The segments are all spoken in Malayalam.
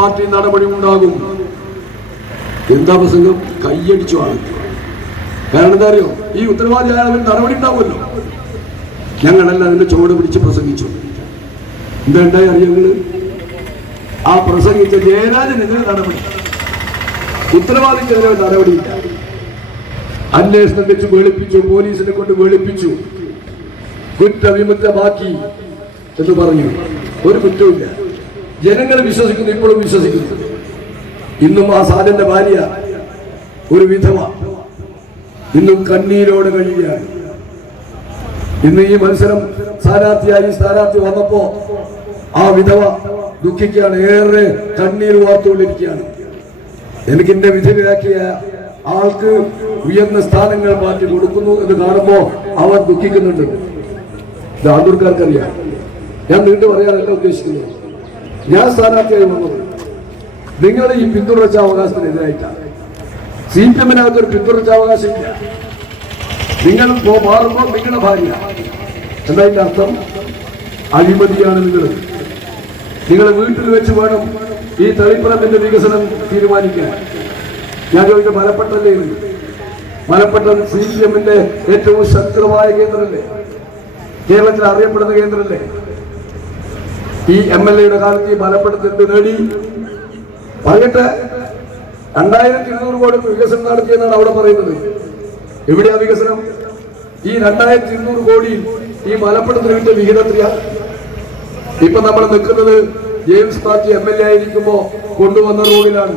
പാർട്ടി നടപടി ഉണ്ടാകും. എന്താ പ്രസംഗം? കയ്യടിച്ചു ആണ്. കാരണം എന്താ അറിയോ, ഈ ഉത്തരവാദിയായവൻ നടപടി ഉണ്ടാവുമല്ലോ. ഞങ്ങളെല്ലാം അതിന്റെ ചുവട് പിടിച്ച് പ്രസംഗിച്ചു. എന്താ ഉണ്ടായി അറിയങ്ങള്? ആ പ്രസംഗിച്ച ജയരാജനെതിരെ നടപടി, ഉത്തരവാദിക്കെതിരെ നടപടിയില്ല. അന്വേഷണം വെച്ച് വെളുപ്പിച്ചു, പോലീസിനെ കൊണ്ട് വെളുപ്പിച്ചു, കുറ്റവിമുക്തമാക്കി എന്ന് പറഞ്ഞു. ഒരു കുറ്റവുമില്ല. ജനങ്ങൾ വിശ്വസിക്കുന്നു, ഇപ്പോഴും വിശ്വസിക്കുന്നു. ഇന്നും ആ സാധന്റെ ഭാര്യ ഒരു വിധവ ഇന്നും കണ്ണീരോട് കഴിയുകയാണ്. ഇന്ന് ഈ മത്സരം സ്ഥാനാർത്ഥി വന്നപ്പോ ആ വിധവ ദുഃഖിക്കുകയാണ്, ഏറെ കണ്ണീർ വാർത്തുകൊണ്ടിരിക്കുകയാണ്. എനിക്ക് എന്റെ വിധവയാക്കിയ ആൾക്ക് ഉയർന്ന സ്ഥാനങ്ങൾ മാറ്റി കൊടുക്കുന്നു എന്ന് കാണുമ്പോ അവർ ദുഃഖിക്കുന്നുണ്ട്. ഇത് ആണ്ടൂർക്കാർക്കറിയാം. ഞാൻ നീണ്ടു പറയാനല്ല ഉദ്ദേശിക്കുന്നത്. ഞാൻ സ്ഥാനാർത്ഥിയായി വന്നത് നിങ്ങളുടെ ഈ പിന്തുടർച്ചാവകാശത്തിനെതിരായിട്ടാണ്. CPM-നകത്തൊരു പിന്തുടർച്ചാവകാശം ഇല്ല. നിങ്ങൾ മാറുമ്പോൾ നിങ്ങളുടെ ഭാര്യ എന്നതിന്റെ അർത്ഥം അഴിമതിയാണ്. നിങ്ങളെ വീട്ടിൽ വെച്ച് വേണം ഈ തളിപ്പറമ്പിന്റെ വികസനം തീരുമാനിക്കാൻ. ഞാൻ ചോദിച്ച മലപ്പട്ടല്ലേ? മലപ്പട്ടം CPM-ന്റെ ഏറ്റവും ശക്തമായ കേന്ദ്രമല്ലേ? കേരളത്തിൽ അറിയപ്പെടുന്ന കേന്ദ്രമല്ലേ? ഈ MLA-യുടെ കാലത്ത് ഈ മലപ്പട്ടത്ത് എന്ത് നേടി പറയട്ടെ? 2200 കോടി വികസനം നടത്തിയെന്നാണ് അവിടെ പറയുന്നത്. എവിടെയാ വികസനം? ഈ 2200 കോടി ഈ മലപ്പട്ടത്തിന് കിട്ടിയ വിഹിതത്തില. ഇപ്പൊ നമ്മൾ നിൽക്കുന്നത് ജെയിംസ് മാത്യു MLA ആയിരിക്കുമ്പോ കൊണ്ടുവന്ന റോഡിലാണ്.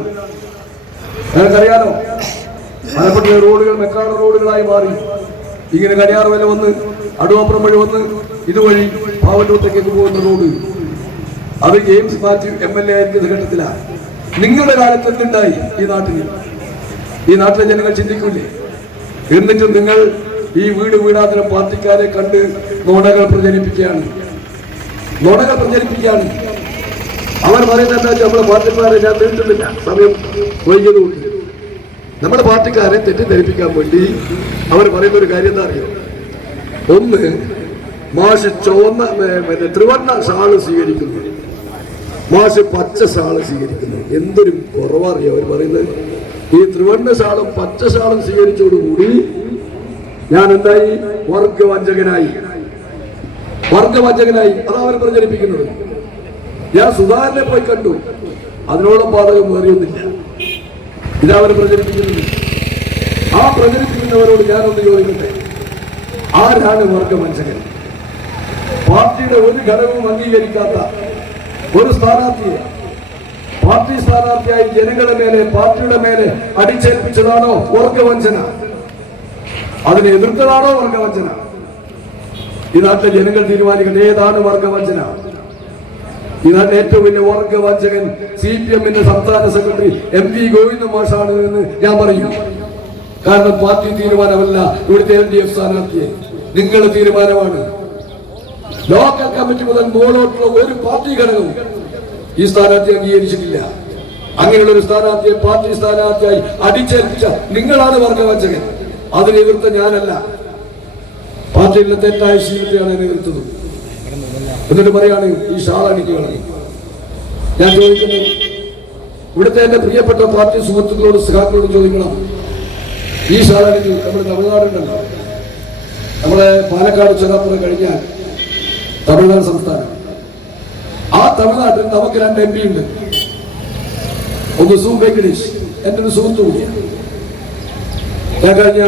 നിങ്ങൾക്കറിയാലോ, മലപ്പുറത്തെ റോഡുകൾ മെക്കാഡ റോഡുകളായി മാറി. ഇങ്ങനെ കടിയാർ വരെ വന്ന് അടുവാപ്പുറം വഴി വന്ന് ഇതുവഴി പാവല്ലൂത്തേക്ക് പോകുന്ന റോഡ്, അത് ജെയിംസ് മാത്യു MLA ആയിരിക്കുന്ന ഘട്ടത്തിലാണ്. നിങ്ങളുടെ കാലത്ത് എന്തുണ്ടായി ഈ നാട്ടിൽ? ഈ നാട്ടിലെ ജനങ്ങൾ ചിന്തിക്കൂലേ? എന്നിട്ടും നിങ്ങൾ ഈ വീടാന്തരം പാർട്ടിക്കാരെ കണ്ട് നുണകൾ പ്രചരിപ്പിക്കുകയാണ്. അവർ പറയുന്നത് എന്താ വെച്ചാൽ നമ്മുടെ പാർട്ടിക്കാരെ ഞാൻ നീട്ടുന്നില്ല, സമയം വൈകിയതുകൊണ്ട്. നമ്മുടെ പാർട്ടിക്കാരെ തെറ്റിദ്ധരിപ്പിക്കാൻ വേണ്ടി അവർ പറയുന്ന ഒരു കാര്യം എന്താ അറിയോ? ഒന്ന്, മാഷ് ത്രിവർണ്ണ ഷാള് സ്വീകരിക്കുന്നു, മാഷ് പച്ച ഷാള് സ്വീകരിക്കുന്നു. എന്തൊരു കുറവറിയോ അവർ പറയുന്നത്? ഈ ത്രിവർണ്ണ ഷാളും പച്ച ഷാളും സ്വീകരിച്ചോടുകൂടി ഞാൻ എന്തായി? വർഗവഞ്ചകനായി. അതാ അവർ പ്രചരിപ്പിക്കുന്നത്. ഞാൻ സുധാകരനെ പോയി കണ്ടു, അതിനോളം ബാധകം വേറിയൊന്നില്ല. ഇതാ അവർ പ്രചരിപ്പിക്കുന്നത്. ആ പ്രചരിപ്പിക്കുന്നവരോട് ഞാനൊന്ന് ചോദിക്കട്ടെ, ആരാണ് വർഗവഞ്ചകൻ? പാർട്ടിയുടെ ഒരു ഘടകവും അംഗീകരിക്കാത്ത ഒരു സ്ഥാനാർത്ഥിയെ പാർട്ടി സ്ഥാനാർത്ഥിയായി ജനങ്ങളുടെ മേലെ, പാർട്ടിയുടെ മേലെ അടിച്ചേൽപ്പിച്ചതാണോ വർഗവഞ്ചന? അതിനെ എതിർത്തതാണോ വർഗവഞ്ചന? ഈ നാട്ടിലെ ജനങ്ങൾ തീരുമാനിക്കട്ടെ, ഏതാണ് വർഗവഞ്ചന? ഈ നാട്ടിലെ ഏറ്റവും വലിയ വർഗവഞ്ചകൻ CPM-ന്റെ സംസ്ഥാന സെക്രട്ടറി MV ഗോവിന്ദ മാഷാണ് എന്ന് ഞാൻ പറയും. കാരണം പാർട്ടി തീരുമാനമല്ല ഇവിടുത്തെ LDF സ്ഥാനാർത്ഥിയെ, നിങ്ങളുടെ തീരുമാനമാണ്. ലോക്കൽ കമ്മിറ്റി മുതൽ മുകളോട്ടുള്ള ഒരു പാർട്ടി ഘടകവും ഈ സ്ഥാനാർത്ഥി അംഗീകരിച്ചിട്ടില്ല. അങ്ങനെയുള്ള ഒരു സ്ഥാനാർത്ഥിയെ പാർട്ടി സ്ഥാനാർത്ഥിയായി അടിച്ചേൽപ്പിച്ച നിങ്ങളാണ് വർഗവഞ്ചകൻ. അതിനെ എതിർത്ത ഞാനല്ല, പാർട്ടിയിലെ തെറ്റായ ശീലത്തെയാണ് എന്നെ എതിർത്തത്. എന്നിട്ട് പറയാണ് ഈ ഷാൾ അടിക്ക് കളഞ്ഞു. ഞാൻ ചോദിക്കുന്നു, ഇവിടുത്തെ എന്റെ പ്രിയപ്പെട്ട പാർട്ടി സുഹൃത്തുക്കളോട് സഖാക്കളോട് ചോദിക്കണം, ഈ ഷാൾ അടിക്ക് നമ്മുടെ തമിഴ്നാടുണ്ടല്ലോ, നമ്മുടെ പാലക്കാട് ചെറാപ്പുറം കഴിഞ്ഞാൽ തമിഴ്നാട് സംസ്ഥാനം. ആ തമിഴ്നാട്ടിൽ നമുക്ക് 2 MP ഉണ്ട്. ഒന്ന് സു വെങ്കടേഷ്, എന്റെ ഒരു സുഹൃത്തു കൂടിയാണ്. ഞാൻ കഴിഞ്ഞ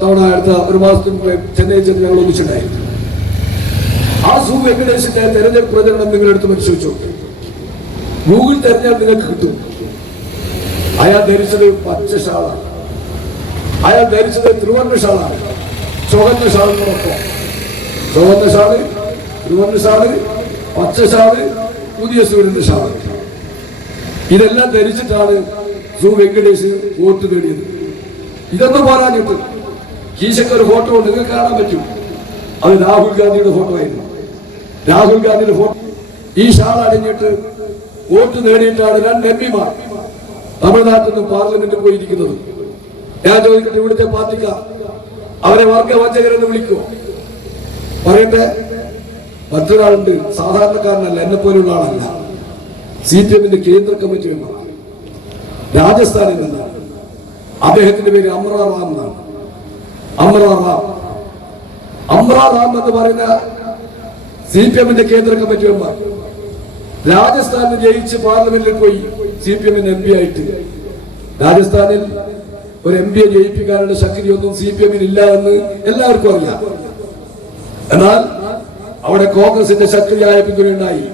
തവണ അടുത്ത ഒരു മാസത്തിന് മുമ്പ് ചെന്നൈ ചെന്ന് ഞങ്ങൾ ഒന്നിച്ചുണ്ടായിരുന്നു. ആ സു വെങ്കടേഷിന്റെ തെരഞ്ഞെടുപ്പ് പ്രചരണം നിങ്ങളെടുത്ത് പരിശോധിച്ചു, ഗൂഗിൾ തെരഞ്ഞാൽ നിങ്ങൾക്ക് കിട്ടും. അയാൾ ധരിച്ചത് പച്ച ഷാളാണ്, അയാൾ ധരിച്ചത് ത്രിവർണ്ണ ഷാളാണ്. ചുവന്ന ഷാളിനോടൊപ്പം ചുവന്ന ഷാള്, ത്രിവർണ്ണ ഷാള്, പച്ച ഷാള്, പുതിയ സൂര്യന്റെ ഷാള്, ഇതെല്ലാം ധരിച്ചിട്ടാണ് സു വെങ്കടേഷ് വോട്ട് നേടിയത്. ഇതൊന്നും പോരാഞ്ഞിട്ട് കീശക്കൊരു ഫോട്ടോ നിങ്ങൾക്ക് കാണാൻ പറ്റും. അത് രാഹുൽ ഗാന്ധിയുടെ ഫോട്ടോ ആയിരുന്നു. രാഹുൽ ഗാന്ധിയുടെ ഫോട്ടോ ഈ ഷാൾ അണിഞ്ഞിട്ട് വോട്ട് നേടിയിട്ടാണ് 2 MP-മാർ തമിഴ്നാട്ടിൽ നിന്ന് പാർലമെന്റിൽ പോയിരിക്കുന്നത്. ഞാൻ ചോദിക്കട്ടെ, ഇവിടുത്തെ പാർട്ടിക്കാർ അവരെ വർഗവഞ്ചകരെന്ന് വിളിക്കുമോ? പറയട്ടെ, മറ്റൊരാളുണ്ട്, സാധാരണക്കാരനല്ല, എന്നെ പോലുള്ള ആളല്ല. CPM-ന്റെ കേന്ദ്ര കമ്മിറ്റി മെമ്പറാണ്, രാജസ്ഥാനിൽ നിന്നാണ്. അദ്ദേഹത്തിന്റെ പേര് അമ്ര റാം എന്നാണ്. അമ്ര റാം എന്ന് പറയുന്ന CPM-ന്റെ കേന്ദ്ര കമ്മിറ്റി മെമ്പർ രാജസ്ഥാനിൽ ജയിച്ച് പാർലമെന്റിൽ പോയി CPM-ന്റെ MP ആയിട്ട്. രാജസ്ഥാനിൽ ഒരു MP ജയിപ്പിക്കാനുള്ള ശക്തിയൊന്നും CPM-ന് ഇല്ല എന്ന് എല്ലാവർക്കും അറിയാം. എന്നാൽ അവിടെ കോൺഗ്രസിന്റെ ശക്തിയായ പിന്തുണയുണ്ടായി.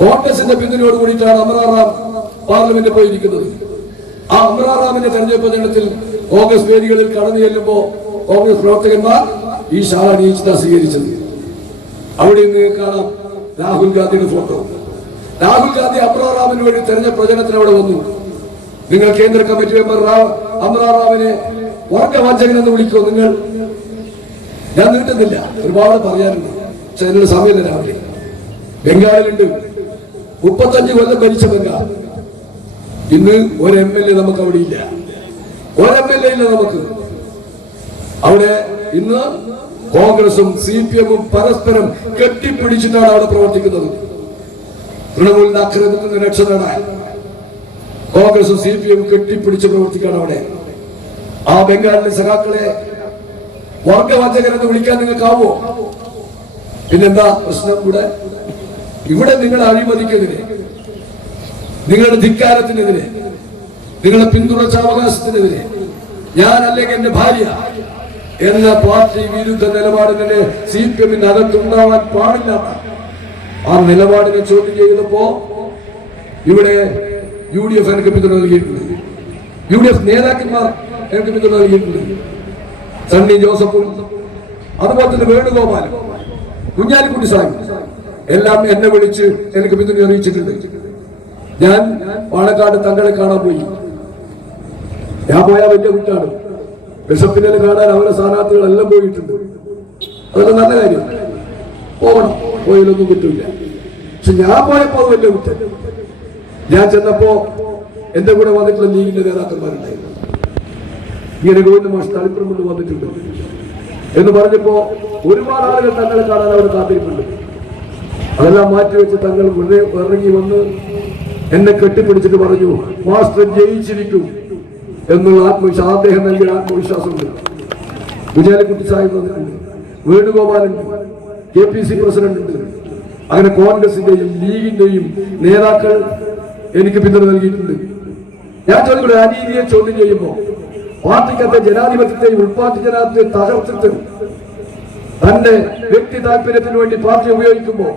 കോൺഗ്രസിന്റെ പിന്തുണയോട് കൂടിയിട്ടാണ് അമ്ര റാം പാർലമെന്റിൽ പോയിരിക്കുന്നത്. ആ അമ്ര റാമിന്റെ തെരഞ്ഞെടുപ്പ് ദിനത്തിൽ കോൺഗ്രസ് വേദികളിൽ കടന്നു ചെല്ലുമ്പോൾ കോൺഗ്രസ് പ്രവർത്തകന്മാർ ഈ ശാല അണിയിച്ചിട്ടാണ് സ്വീകരിച്ചത്. അവിടെ നിന്ന് കാണാം രാഹുൽ ഗാന്ധിയുടെ ഫോട്ടോ. രാഹുൽ ഗാന്ധി അമ്ര റാമിന് വേണ്ടി തെരഞ്ഞെടുപ്പ് പ്രചരണത്തിന് അവിടെ വന്നു. നിങ്ങൾ കേന്ദ്ര കമ്മിറ്റി മെമ്പർ അമ്ര റാമിനെ വർഗവഞ്ചകൻ എന്ന് വിളിക്കോ നിങ്ങൾ? ഞാൻ നീട്ടുന്നില്ല, ഒരുപാട് പറയാനുണ്ട്, പക്ഷെ അതിനുള്ള സമയമില്ല. രാവിലെ ബംഗാളിലുണ്ട് 35 കൊല്ലം ഭരിച്ച ബംഗാൾ. ഇന്ന് ഒരു MLA നമുക്ക് അവിടെ ഇല്ല, ഒരു MLA ഇല്ല നമുക്ക് അവിടെ. ഇന്ന് കോൺഗ്രസും CPM-ഉം പരസ്പരം കെട്ടിപ്പിടിച്ചിട്ടാണ് അവിടെ പ്രവർത്തിക്കുന്നത്. തൃണമൂലിന്റെ ആക്രമണത്തിൽ നിന്ന് രക്ഷ നേടാൻ കോൺഗ്രസും CPM-ഉം കെട്ടിപ്പിടിച്ച് പ്രവർത്തിക്കുകയാണ് അവിടെ. ആ ബംഗാളിലെ സഖാക്കളെ വർഗവഞ്ചകരെന്ന് വിളിക്കാൻ നിങ്ങൾക്കാവോ? പിന്നെന്താ പ്രശ്നം? ഇവിടെ നിങ്ങളുടെ അഴിമതിക്കെതിരെ, നിങ്ങളുടെ ധിക്കാരത്തിനെതിരെ, നിങ്ങളുടെ പിന്തുണച്ചാവകാശത്തിനെതിരെ ഞാൻ അല്ലെങ്കിൽ എന്റെ ഭാര്യ എന്ന പാർട്ടി വിരുദ്ധ നിലപാടിനെ CPM-ന്റെ അകത്തുണ്ടാവാൻ പാടില്ലാത്ത ആ നിലപാടിനെ ചോദ്യം ചെയ്തപ്പോ ഇവിടെ UDF എനിക്ക് പിന്തുണ നൽകിയിട്ടുണ്ട്. UDF നേതാക്കന്മാർ എനിക്ക് പിന്തുണ നൽകിയിട്ടുണ്ട്. സണ്ണി ജോസഫും അതുപോലെ തന്നെ വേണുഗോപാലും കുഞ്ഞാലിക്കുട്ടി സാഹിബ് എല്ലാം എന്നെ വിളിച്ച് എനിക്ക് പിന്തുണ അറിയിച്ചിട്ടുണ്ട്. ഞാൻ പാലക്കാട് തങ്ങളെ കാണാൻ പോയി. ഞാൻ പോയാൽ വലിയ കുറ്റാണ്. ബിഷപ്പിനെ കാണാൻ അവരുടെ സ്ഥാനാർത്ഥികളെല്ലാം പോയിട്ടുണ്ട്. അതൊക്കെ നല്ല കാര്യം, പോകണം, പോയാലൊന്നും കുറ്റമില്ല. പക്ഷെ ഞാൻ പോയപ്പോ അത് വലിയ കുറ്റം. ഞാൻ ചെന്നപ്പോ എന്റെ കൂടെ വന്നിട്ടുള്ള ലീഗിന്റെ നേതാക്കന്മാരുണ്ടായിരുന്നു. ഇങ്ങനെ ഗോവിന്ദ മാഷ് തളിപ്പുറം കൊണ്ട് വന്നിട്ടുണ്ട് എന്ന് പറഞ്ഞപ്പോ ഒരുപാട് ആളുകൾ തങ്ങളെ കാണാൻ അവർ കാത്തിരിപ്പുണ്ട്. അതെല്ലാം മാറ്റിവെച്ച് തങ്ങൾ ഇറങ്ങി വന്ന് എന്നെ കെട്ടിപ്പിടിച്ചിട്ട് പറഞ്ഞു, മാസ്റ്റർ ജയിച്ചിരിക്കും എന്നുള്ള ആത്മവിശ്വാസം, അദ്ദേഹം നൽകിയ ആത്മവിശ്വാസമുണ്ട്. കുഞ്ഞാലിക്കുട്ടി സാഹിബ് വന്നിട്ടുണ്ട്, വേണുഗോപാലുണ്ട്, KPC പ്രസിഡന്റ് ഉണ്ട്. അങ്ങനെ കോൺഗ്രസിന്റെയും ലീഗിന്റെയും നേതാക്കൾ എനിക്ക് പിന്തുണ നൽകിയിട്ടുണ്ട്. ഞാൻ ചോദിക്കട്ടെ, അനീതിയെ ചോദ്യം ചെയ്യുമ്പോ പാർട്ടിക്കത്തെ ജനാധിപത്യത്തെയും ഉൾപാർട്ടി ജനാധിപത്യത്തെ തകർത്തിട്ട് തന്റെ വ്യക്തി താല്പര്യത്തിന് വേണ്ടി പാർട്ടി ഉപയോഗിക്കുമ്പോ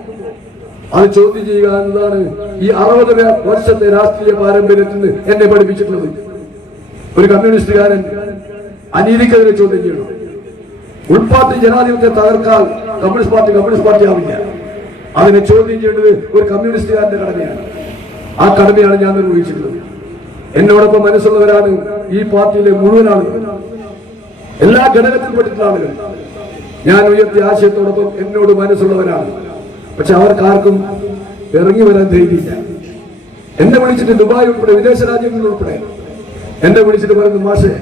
അത് ചോദ്യം ചെയ്യുക എന്നതാണ് ഈ 60 വർഷത്തെ രാഷ്ട്രീയ പാരമ്പര്യത്തിൽ നിന്ന് എന്നെ പഠിപ്പിച്ചിട്ടുള്ളത്. ഒരു കമ്മ്യൂണിസ്റ്റുകാരൻ അനീതിക്കെതിരെ ചോദ്യം ചെയ്യണം. ഉൾപാർട്ടി ജനാധിപത്യത്തെ തകർക്കാൻ കമ്മ്യൂണിസ്റ്റ് പാർട്ടി ആവില്ല. അതിനെ ചോദ്യം ചെയ്യേണ്ടത് ഒരു കമ്മ്യൂണിസ്റ്റുകാരന്റെ കടമയാണ്. ആ കടമയാണ് ഞാൻ നിർവഹിച്ചിട്ടുള്ളത്. എന്നോടൊപ്പം മനസ്സുള്ളവരാണ് ഈ പാർട്ടിയിലെ മുഴുവൻ ആളുകൾ, എല്ലാ ഘടകത്തിൽപ്പെട്ടിട്ടുള്ള ആളുകൾ. ഞാൻ ഉയർത്തിയ ആശയത്തോടൊപ്പം എന്നോട് മനസ്സുള്ളവരാണ്. പക്ഷെ അവർക്കാർക്കും ഇറങ്ങി വരാൻ ധൈര്യമില്ല. എന്നെ വിളിച്ചിട്ട് ദുബായ് ഉൾപ്പെടെ വിദേശ രാജ്യങ്ങളിൽ ഉൾപ്പെടെ എന്നെ വിളിച്ചിട്ട് പറയുന്നു, മാഷെ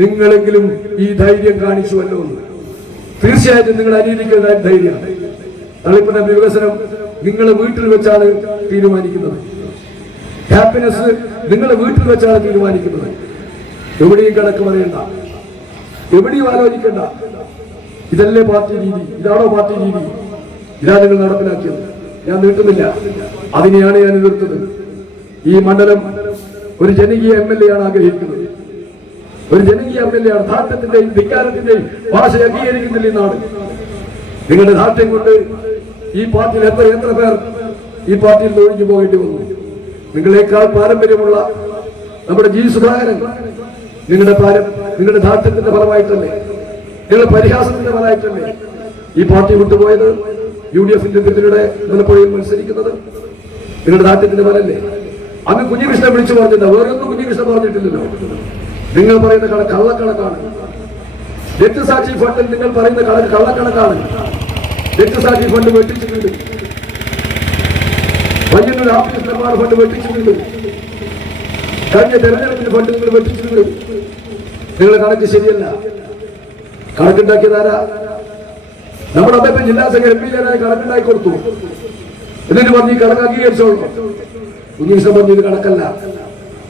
നിങ്ങളെങ്കിലും ഈ ധൈര്യം കാണിച്ചുവല്ലോ എന്ന്. തീർച്ചയായിട്ടും നിങ്ങൾ അനീതിക്കുന്ന ധൈര്യമാണ്. തളിപ്പറമ്പ് വികസനം നിങ്ങളെ വീട്ടിൽ വെച്ചാണ് തീരുമാനിക്കുന്നത്. ഹാപ്പിനെസ് നിങ്ങളെ വീട്ടിൽ വെച്ചാണ് തീരുമാനിക്കുന്നത്. എവിടെയും കണക്ക് പറയണ്ട, എവിടെയും ആലോചിക്കണ്ട. ഇതല്ലേ പാർട്ടി രീതി? ഇതാണോ പാർട്ടി രീതി? ഇതാ നിങ്ങൾ നടപ്പിലാക്കിയത്. ഞാൻ നീട്ടുന്നില്ല, അതിനെയാണ് ഞാൻ എതിർത്തത്. ഈ മണ്ഡലം ഒരു ജനകീയ MLA ആണ് ആഗ്രഹിക്കുന്നത്. ഒരു ജനകീയ MLA ആണ്. ധാർഷ്ട്യത്തിന്റെയും ധിക്കാരത്തിന്റെയും ഭാഷ അംഗീകരിക്കുന്നില്ല ഈ നാട്. നിങ്ങളുടെ ധാർഷ്ട്യം കൊണ്ട് ഈ പാർട്ടിയിൽ എത്ര പേർ ഈ പാർട്ടിയിൽ ഒഴിഞ്ഞു പോകേണ്ടി വന്നു. നിങ്ങളെക്കാൾ പാരമ്പര്യമുള്ള നമ്മുടെ G. സുധാകരൻ നിങ്ങളുടെ ധാർഷ്ട്യത്തിന്റെ ഫലമായിട്ടല്ലേ, നിങ്ങളുടെ പരിഹാസത്തിന്റെ ഫലമായിട്ടല്ലേ ഈ പാർട്ടി വിട്ടുപോയത്? UDF-ന്റെ പിന്തുണയുടെ മുലപ്പുഴയിൽ മത്സരിക്കുന്നത് നിങ്ങളുടെ ധാർഷ്ട്യത്തിന്റെ ഫലല്ലേ? അന്ന് കുഞ്ഞികൃഷ്ണൻ വിളിച്ചു പറഞ്ഞില്ല, വേറൊന്നും കുഞ്ഞികൃഷ്ണൻ പറഞ്ഞിട്ടില്ലല്ലോ. നിങ്ങൾ പറയുന്ന കള്ളക്കണക്കാണ്. രക്തസാക്ഷി ഫണ്ടിൽ നിങ്ങൾ പറയുന്ന കള്ളക്കണക്കാണ്. രക്തസാക്ഷി ഫണ്ട് വെട്ടിച്ചിട്ടുണ്ട്, പയ്യന്നൂർ ആഫീസ് നിർമ്മാണ ഫണ്ട് വെട്ടിച്ചിട്ടുണ്ട്, കഴിഞ്ഞ തെരഞ്ഞെടുപ്പിന്റെ ഫണ്ട് നിങ്ങൾ വെട്ടിച്ചിട്ടുണ്ട്. നിങ്ങളുടെ കണക്ക് ശരിയല്ല. കണക്കുണ്ടാക്കിയതാരാ? നമ്മുടെ അദ്ദേഹം ജില്ലാ സെക്രട്ടറി MP കണക്കുണ്ടാക്കി കൊടുത്തു. എന്നിട്ട് പറഞ്ഞ് ഈ കണക്ക് അംഗീകരിച്ചോളൂ. കുഞ്ഞികൃഷ്ണൻ പറഞ്ഞു ഇത് കണക്കല്ല,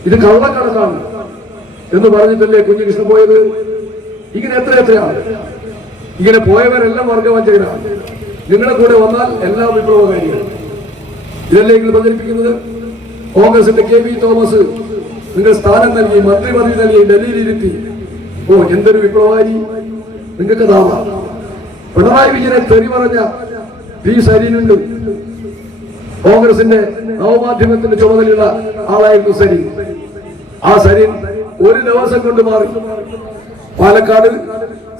ഇത് കള്ളക്കണക്കാണ് എന്ന് പറഞ്ഞിട്ടല്ലേ കുഞ്ഞികൃഷ്ണൻ പോയത്. ഇങ്ങനെ എത്രയാണ് ഇങ്ങനെ പോയവരെല്ലാം വർഗവഞ്ചകരാണ്. നിങ്ങളുടെ കൂടെ വന്നാൽ എല്ലാ വിപ്ലവകാരികളും. ഇതല്ലേ നിങ്ങൾ പ്രചരിപ്പിക്കുന്നത്? കോൺഗ്രസിന്റെ KV തോമസ് നിങ്ങൾ സ്ഥാനം നൽകി, മന്ത്രി പദവി നൽകി, ഡൽഹിയിലിരുത്തി. ഓ എന്തൊരു വിപ്ലവകാരി നിങ്ങൾക്ക് താവാം. പിണറായി വിജയനെ തെറി പറഞ്ഞ P. സരീനുണ്ട്. കോൺഗ്രസിന്റെ നവമാധ്യമത്തിന്റെ ചുമതലയുള്ള ആളായിരുന്നു സരീൻ. ആ സരീൻ ഒരു ദിവസം കൊണ്ട് മാറി. പാലക്കാട്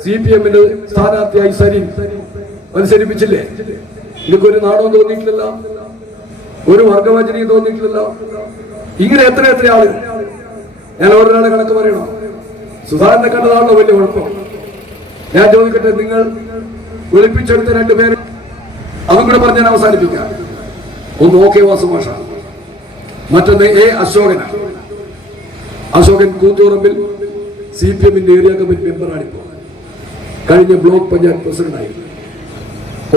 CPM-ന്റെ സ്ഥാനാർത്ഥിയായി സരീൻ മത്സരിപ്പിച്ചില്ലേ? ഇതൊരു നാടകം തോന്നിയിട്ടില്ല, ഒരു വർഗവഞ്ചനയും തോന്നിയിട്ടില്ല. ഇങ്ങനെ എത്ര ആള്. ഞാൻ ഒരാളെ കണക്ക് പറയണം. സുധാകരനെ കണ്ടതാണോ വലിയ കുഴപ്പം? ഞാൻ ചോദിക്കട്ടെ, നിങ്ങൾ ഒളിപ്പിച്ചെടുത്ത രണ്ടുപേര് അതും കൂടെ പറഞ്ഞാൽ അവസാനിപ്പിക്കാം. ഒന്ന് OK വാസുഭാഷ, മറ്റൊന്ന് A. അശോകനാണ്. അശോകൻ കൂത്തുപറമ്പിൽ CPM-ന്റെ ഏരിയ കമ്മിറ്റി മെമ്പറാണിപ്പോൾ. കഴിഞ്ഞ ബ്ലോക്ക് പഞ്ചായത്ത് പ്രസിഡന്റായിരുന്നു.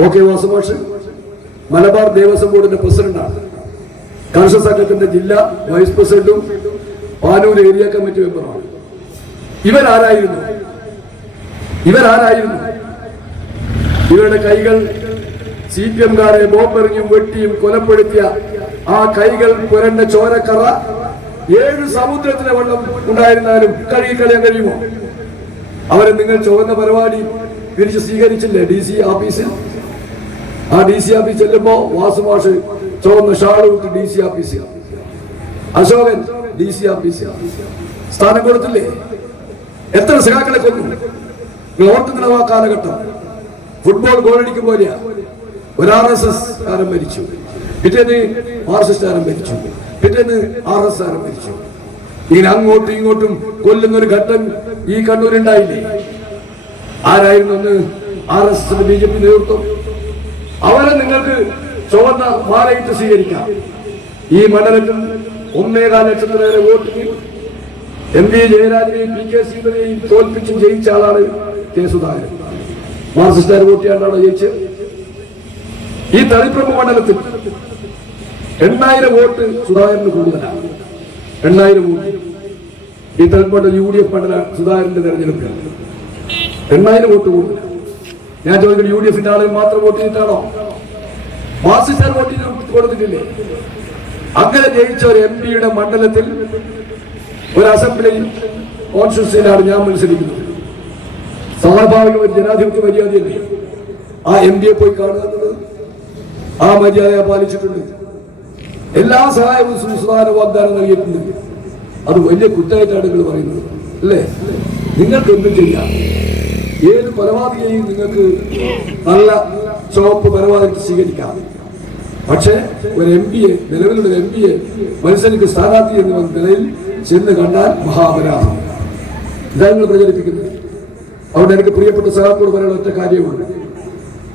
OK വാസുഭാഷ മലബാർ ദേവസ്വം ബോർഡിന്റെ പ്രസിഡന്റാണ്. കർഷക സംഘത്തിന്റെ ജില്ലാ വൈസ് പ്രസിഡന്റും പാനൂർ ഏരിയ കമ്മിറ്റി മെമ്പറാണ്. ഇവരാരായിരുന്നു? ഇവരുടെ കൈകൾ CPM-കാരെ ബോംബെറിഞ്ഞും വെട്ടിയും കൊലപ്പെടുത്തിയ ആ കൈകൾ പുരണ്ട ചോരക്കറ 7 സമുദ്രത്തിലെ വെള്ളം ഉണ്ടായിരുന്നാലും കളയാൻ കഴിയുമോ? അവരെ നിങ്ങൾ ചുവന്ന പരിപാടി തിരിച്ച് സ്വീകരിച്ചില്ലേ DC ഓഫീസിൽ? ആ DC ഓഫീസ് ചെല്ലുമ്പോ വാസുമാഷ് ചുവന്ന ഷാള് വിട്ട് DC office, Ashokan DC office സ്ഥാനം കൊടുത്തില്ലേ? എത്ര സഖാക്കളെ കൊന്നു ഓർക്കുന്ന ആ കാലഘട്ടം. ഫുട്ബോൾ ഗോളടിക്കും പോലെയാ. ഒരു RSS കാരൻ മരിച്ചു, പിറ്റേന്ന് മാർക്സിസ്റ്റ് കാരൻ മരിച്ചു, പിറ്റേന്ന് RS കാരൻ മരിച്ചു. ഇങ്ങനെ അങ്ങോട്ടും ഇങ്ങോട്ടും കൊല്ലുന്ന ഒരു ഘട്ടം ഈ കണ്ണൂരുണ്ടായില്ലേ? ആരായിരുന്നു അന്ന് RSS BJP നേതൃത്വം? അവരെ നിങ്ങൾക്ക് ചുവന്ന മാലയിട്ട് സ്വീകരിക്കാം. ഈ മണ്ഡലത്തിൽ 1.25 ലക്ഷത്തിലേറെ വോട്ടിന് MP ജയരാജനെയും PK സീതനെയും തോൽപ്പിച്ചും ജയിച്ച ആളാണ് K. സുധാകരൻ. മാർക്സിസ്റ്റുകാർ വോട്ട് ചെയ്യാണ്ടാണ് ജയിച്ചത്. ഈ തളിപ്പറമ്പ് മണ്ഡലത്തിൽ 8000 വോട്ട് സുധാകരന് കൂടുതലാണ്. 8000 വോട്ട് ഈ തളിപ്പറമ്പ് UDF മണ്ഡല സുധാകരന്റെ തെരഞ്ഞെടുപ്പിലാണ് 8000 വോട്ട് കൂടുതലാണ്. ഞാൻ ചോദിക്കുന്നത്, UDF-ന്റെ ആളുകൾ മാത്രം വോട്ട് ചെയ്തിട്ടാണോ? മാർക്സിസ്റ്റുകാർ വോട്ട് കൊടുത്തിട്ടില്ലേ? അങ്ങനെ ജയിച്ച ഒരു MP-യുടെ മണ്ഡലത്തിൽ ഒരു അസംബ്ലി കോൺസ്റ്റിറ്റ്യൂൻസിയിലാണ് ഞാൻ മത്സരിക്കുന്നത്. സ്വാഭാവിക ഒരു ജനാധിപത്യ മര്യാദയല്ലേ ആ MP-യെ പോയി കാണുന്നത്? ആ മര്യാദ പാലിച്ചിട്ടുണ്ട്. എല്ലാ സഹായവും സുധാകര വാഗ്ദാനം നൽകിയിട്ടുണ്ട്. അത് വലിയ കുറ്റമായിട്ടാണ് നിങ്ങൾ പറയുന്നത് അല്ലേ? നിങ്ങൾക്ക് എന്തും ചെയ്യാം. ഏത് പരമാവധിയെയും നിങ്ങൾക്ക് നല്ല ചുവപ്പ് പരമാവധി സ്വീകരിക്കാം. പക്ഷേ ഒരു MP-യെ, നിലവിലുള്ള MP-യെ മത്സരിക്ക് സ്ഥാനാർത്ഥി എന്ന നിലയിൽ ചെന്ന് കണ്ടാൽ മഹാപരാധം. ഇതാണ് നിങ്ങൾ പ്രചരിപ്പിക്കുന്നത്. അതുകൊണ്ട് എനിക്ക് പ്രിയപ്പെട്ട സഹാക്കളോട് പറയാനുള്ള ഒറ്റ കാര്യമുണ്ട്.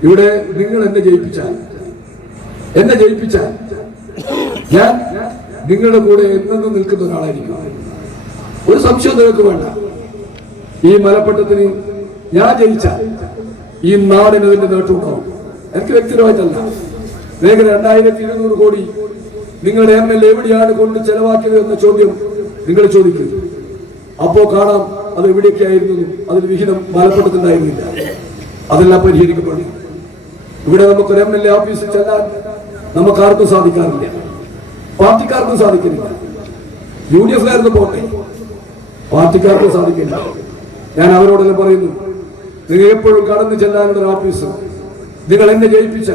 ഇവിടെ നിങ്ങൾ എന്നെ ജയിപ്പിച്ചാൽ ഞാൻ നിങ്ങളുടെ കൂടെ എന്നെന്നും നിൽക്കുന്ന ഒരാളായിരിക്കും. ഒരു സംശയം നിങ്ങൾക്ക് വേണ്ട. ഈ മലപ്പട്ടത്തിന് ഞാൻ ജയിച്ചാൽ ഈ നാടിന് അതിന്റെ നേട്ടമുണ്ടാവും. എനിക്ക് വ്യക്തിപരമായിട്ടല്ല. മേഖല 2200 കോടി നിങ്ങളുടെ MLA എവിടെയാണ് കൊണ്ട് ചെലവാക്കിയത് എന്ന ചോദ്യം നിങ്ങൾ ചോദിക്കുന്നു. അപ്പോ കാണാം അത് എവിടെയൊക്കെ ആയിരുന്നു. അതിന് വിഹിതം മലപ്പട്ടത്തിനായിരുന്നില്ല. അതെല്ലാം പരിഹരിക്കപ്പെടും. ഇവിടെ നമുക്കൊരു MLA ഓഫീസിൽ ചെല്ലാൻ നമുക്കാർക്കും സാധിക്കാറില്ല, പാർട്ടിക്കാർക്കും സാധിക്കുന്നില്ല. UDF-കാരന് പോട്ടെ, പാർട്ടിക്കാർക്കും സാധിക്കില്ല. ഞാൻ അവരോടെല്ലാം പറയുന്നു, നിങ്ങൾ എപ്പോഴും കടന്നു ചെല്ലാനുള്ള ഒരു ഓഫീസ്, നിങ്ങൾ എന്നെ ജയിപ്പിച്ച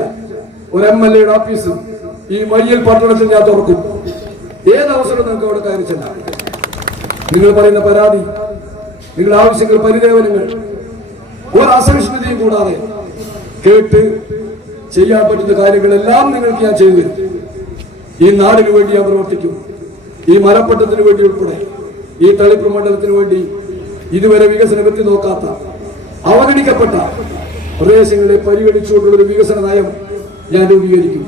ഒരു MLA-യുടെ ഓഫീസ് ഈ മയ്യൽ പട്ടണത്തിൽ ഞാൻ തുറക്കും. ഏതവസരം നിങ്ങൾക്ക് അവിടെ കയറി ചെല്ലാം. നിങ്ങൾ പറയുന്ന പരാതി, നിങ്ങളുടെ ആവശ്യങ്ങൾ, പരിദേവനങ്ങൾ ഒരു അസഹിഷ്ണുതയും കൂടാതെ കേട്ട് ചെയ്യാൻ പറ്റുന്ന കാര്യങ്ങളെല്ലാം നിങ്ങൾക്ക് ഞാൻ ചെയ്തു തരും. ഈ നാടിനു വേണ്ടി ഞാൻ പ്രവർത്തിക്കും. ഈ മലപ്പട്ടത്തിന് വേണ്ടി ഉൾപ്പെടെ ഈ തളിപ്പുറം മണ്ഡലത്തിന് വേണ്ടി ഇതുവരെ വികസനം എത്തി നോക്കാത്ത, അവഗണിക്കപ്പെട്ട പ്രദേശങ്ങളെ പരിഗണിച്ചുകൊണ്ടുള്ള ഒരു വികസന നയം ഞാൻ രൂപീകരിക്കും.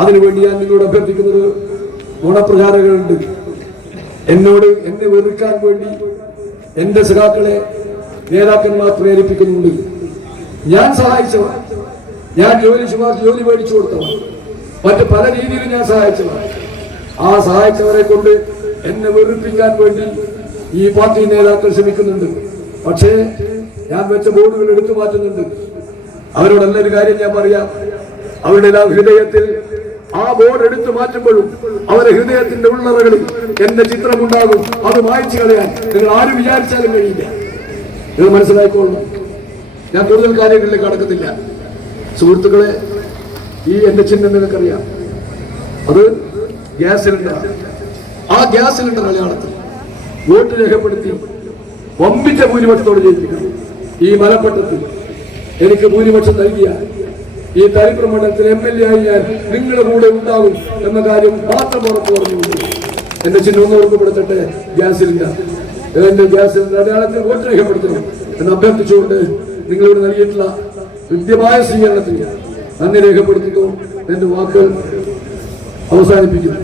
അതിനുവേണ്ടി ഞാൻ നിങ്ങളോട് അഭ്യർത്ഥിക്കുന്നത്, ഗുണപ്രചാരകരുണ്ട്, എന്നെ വെറുക്കാൻ വേണ്ടി എന്റെ സഖാക്കളെ നേതാക്കന്മാർ പ്രേരിപ്പിക്കുന്നുണ്ട്. ഞാൻ സഹായിച്ചവർ, ഞാൻ ജോലി മേടിച്ചു കൊടുത്തവർ, മറ്റ് പല രീതിയിലും ഞാൻ സഹായിച്ചതാണ്. ആ സഹായിച്ചവരെ കൊണ്ട് എന്നെ വെറുപ്പിക്കാൻ വേണ്ടി ഈ പാർട്ടി നേതാക്കൾ ശ്രമിക്കുന്നുണ്ട്. പക്ഷേ ഞാൻ വെച്ച ബോർഡുകൾ എടുത്തു മാറ്റുന്നുണ്ട്. അവരോട് നല്ലൊരു കാര്യം ഞാൻ പറയാം. അവരുടെ ഹൃദയത്തിൽ ആ ബോർഡ് എടുത്തു മാറ്റുമ്പോഴും അവരുടെ ഹൃദയത്തിന്റെ ഉള്ളറകളിൽ എന്റെ ചിത്രമുണ്ടാകും. അത് മായ്ച്ചു കളയാൻ നിങ്ങൾ ആരും വിചാരിച്ചാലും കഴിയില്ല. നിങ്ങൾ മനസ്സിലാക്കിക്കോളൂ. ഞാൻ കൂടുതൽ കാര്യങ്ങളിലേക്ക് കടക്കുന്നില്ല. സുഹൃത്തുക്കളെ, ഈ എന്റെ ചിഹ്നം നിങ്ങൾക്കറിയാം. അത് ഗ്യാസ് സിലിണ്ടർ. ആ ഗ്യാസ് സിലിണ്ടർ മലയാളത്തിൽ വോട്ട് രേഖപ്പെടുത്തി വമ്പിച്ച ഭൂരിപക്ഷത്തോട് ജയിപ്പിക്കണം. ഈ മലപ്പട്ടത്തിൽ എനിക്ക് ഭൂരിപക്ഷം നൽകിയ ഈ തളിപ്പുറം മണ്ഡലത്തിൽ MLA ആയി ഞാൻ നിങ്ങളുടെ കൂടെ ഉണ്ടാകും എന്ന കാര്യം മാത്രം ഉറപ്പ് പറഞ്ഞുകൊണ്ട് എന്റെ ചിഹ്നം ഒന്ന് ഓർമ്മപ്പെടുത്തട്ടെ. Gas cylinder. എന്റെ ഗ്യാസ് സിലിണ്ടർ അടയാളത്തിൽ വോട്ട് രേഖപ്പെടുത്തണം എന്ന് അഭ്യർത്ഥിച്ചുകൊണ്ട് നിങ്ങളോട് നൽകിയിട്ടുള്ള കൃത്യമായ സ്വീകരണത്തിന് നന്ദി രേഖപ്പെടുത്തിക്കോ എന്റെ വാക്കുകൾ അവസാനിപ്പിക്കുന്നു.